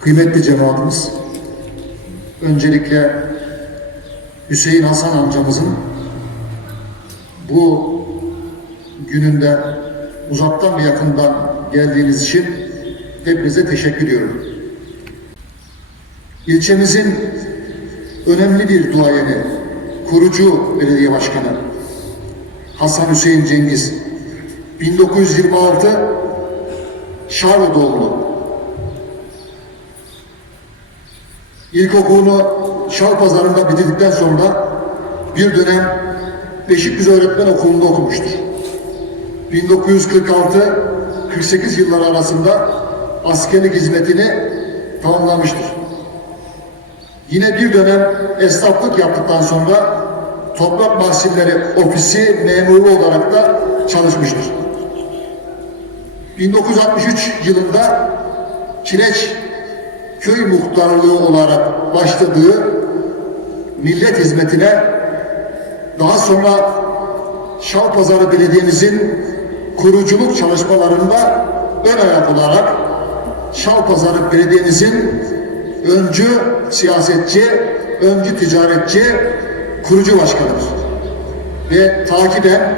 Kıymetli cemaatimiz, öncelikle Hüseyin Hasan amcamızın bu gününde uzaktan ve yakından geldiğiniz için hepinize teşekkür ediyorum. İlçemizin önemli bir duayeni, kurucu belediye başkanı Hasan Hüseyin Cengiz 1926 Şarlı doğumlu. İlkokulunu Şalpazarı'nda bitirdikten sonra bir dönem Beşikdüzü Öğretmen Okulu'nda okumuştur. 1946-48 yılları arasında askerlik hizmetini tamamlamıştır. Yine bir dönem esnaflık yaptıktan sonra Toprak Mahsulleri Ofisi memuru olarak da çalışmıştır. 1963 yılında Kireç köy muhtarlığı olarak başladığı millet hizmetine daha sonra Şalpazarı Belediye'mizin kuruculuk çalışmalarında ön ayak olarak Şalpazarı Belediye'mizin öncü siyasetçi, öncü ticaretçi, kurucu başkanıdır. Ve takiben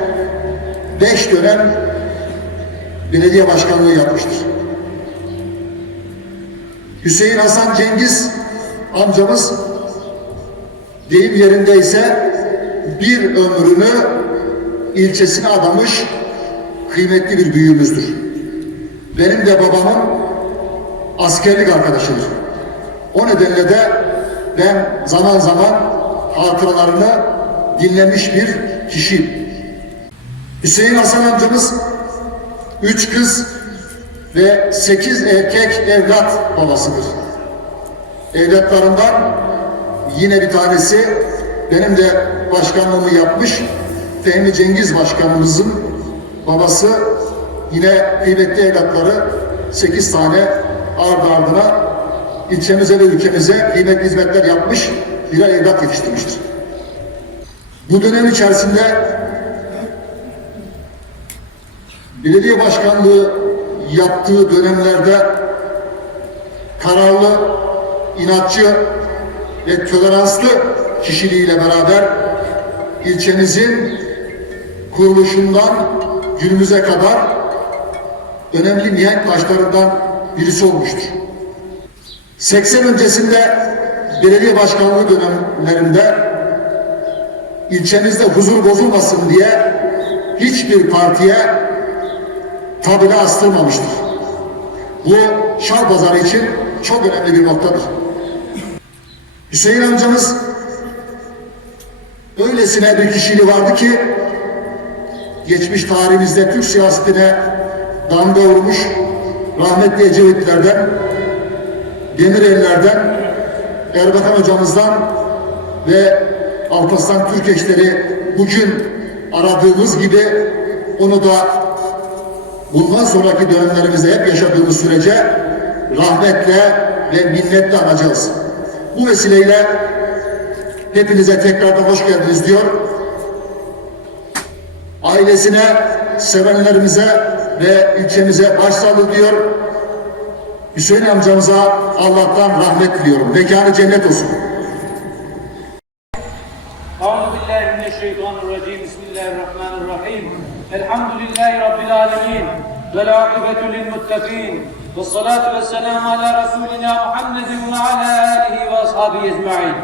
beş dönem belediye başkanlığı yapmıştır. Hüseyin Hasan Cengiz amcamız deyim yerindeyse bir ömrünü ilçesine adamış kıymetli bir büyüğümüzdür. Benim de babamın askerlik arkadaşıdır. O nedenle de ben zaman zaman hatıralarını dinlemiş bir kişiyim. Hüseyin Hasan amcamız üç kız ve sekiz erkek evlat babasıdır. Evlatlarından yine bir tanesi benim de başkanlığımı yapmış Fehmi Cengiz başkanımızın babası yine kıymetli evlatları sekiz tane ardı ardına ilçemize ve ülkemize kıymetli hizmetler yapmış birer evlat yetiştirmiştir. Bu dönem içerisinde belediye başkanlığı yaptığı dönemlerde kararlı, inatçı ve toleranslı kişiliğiyle beraber ilçemizin kuruluşundan günümüze kadar önemli mihenk taşlarından birisi olmuştur. 80 öncesinde belediye başkanlığı dönemlerinde ilçemizde huzur bozulmasın diye hiçbir partiye tabela astırmamıştır. Bu Şalpazarı için çok önemli bir noktadır. Hüseyin amcamız öylesine bir kişiliği vardı ki geçmiş tarihimizde Türk siyasetine damga vurmuş rahmetli Ecevitlerden, Demirellerden, Erbakan hocamızdan ve Alparslan Türkeşleri bugün aradığımız gibi onu da bundan sonraki dönemlerimizde hep yaşadığımız sürece rahmetle ve minnetle anacağız. Bu vesileyle hepinize tekrardan hoş geldiniz diyor. Ailesine, sevenlerimize ve ilçemize başsağlığı diyor. Hüseyin amcamıza Allah'tan rahmet diliyorum. Mekanı cennet olsun. والعاقبة للمتقين والصلاة والسلام على رسولنا محمد وعلى آله وأصحابه أجمعين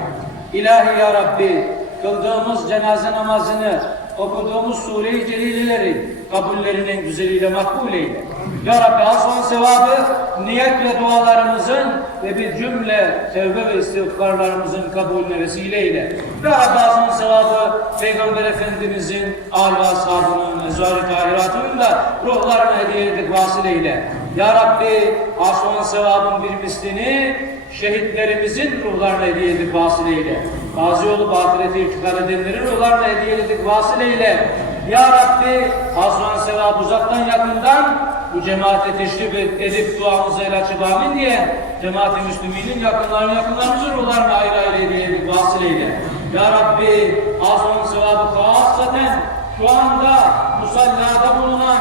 İlahi ya Rabbi kıldığımız cenaze namazını okuduğumuz sure-i celileleri kabullerinin güzeliyle makbul eyle. Ya Rabbi aslan sevabı niyet ve dualarımızın ve bir cümle tevbe ve istiğfarlarımızın kabulüne vesile eyle. Ya Rabbi aslan sevabı Peygamber Efendimizin âl ve ashabının, ezvar-ı tahiratının da ruhlarına hediye edip vasıl eyle. Ya Rabbi aslan sevabın bir mislini şehitlerimizin ruhlarına hediye edip vasıl eyle. Gazi yolu batılete irtikal edenlerin ruhlarına hediye edip vasıl eyle. Ya Rabbi azran sevap uzaktan yakından bu cemaate teşrif edip duamızı el açıp amin diye cemaat-i müslüminin yakınlarını yakınlarımızın ruhlarına ayrı ayrı hediye edip vasıl eyle. Ya Rabbi azran sevabı hasaten şu anda musallada bulunan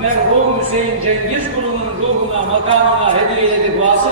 merhum Hüseyin Cengiz kulunun ruhuna makamına hediye edip vasıl.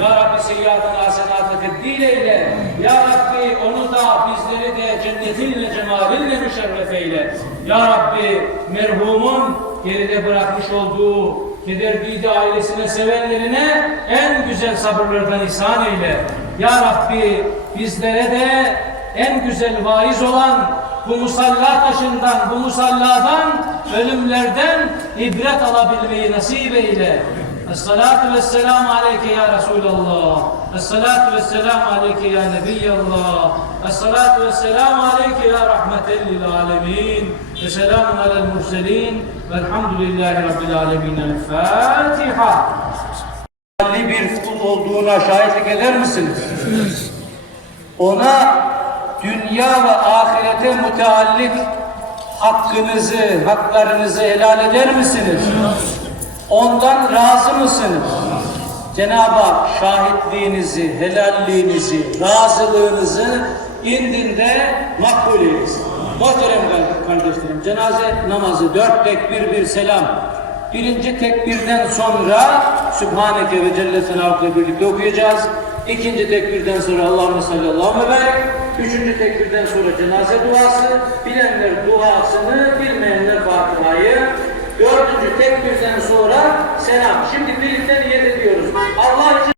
Ya Rabbi seyyiatına hasenatı tebdil eyle. Ya Rabbi onu da bizleri de cennetinle cemalinle müşerref eyle. Ya Rabbi merhumun geride bırakmış olduğu Kederbidi ailesine sevenlerine en güzel sabırlardan ihsan eyle. Ya Rabbi bizlere de en güzel vaiz olan bu musalla taşından, bu musalladan, ölümlerden ibret alabilmeyi nasip eyle. Esselatu vesselamu aleyke ya Resulallah. Esselatu vesselamu aleyke ya Nebiyallah. Esselatu vesselamu aleyke ya rahmeten lil alemin. Ve selamun alel murselin. Velhamdülillahi Rabbil alemin. El Fatiha. bir kul olduğuna şahitlik eder misiniz? ona dünya ve ahirete müteallik hakkınızı, haklarınızı helal eder misiniz? Ondan razı mısınız? Cenab-ı Hak şahitliğinizi, helalliğinizi, razılığınızı indinde makbul eylesin. Muhterem kardeşlerim, cenaze namazı dört tekbir bir selam. Birinci tekbirden sonra Sübhaneke ve Celle Senavuk'la birlikte okuyacağız. İkinci tekbirden sonra Allahümme salli Allahümme barik. Üçüncü tekbirden sonra cenaze duası. Bilenler duasını, bilmeyenler tek bir sonra selam. Şimdi birlikte niyet ediyoruz. Allah için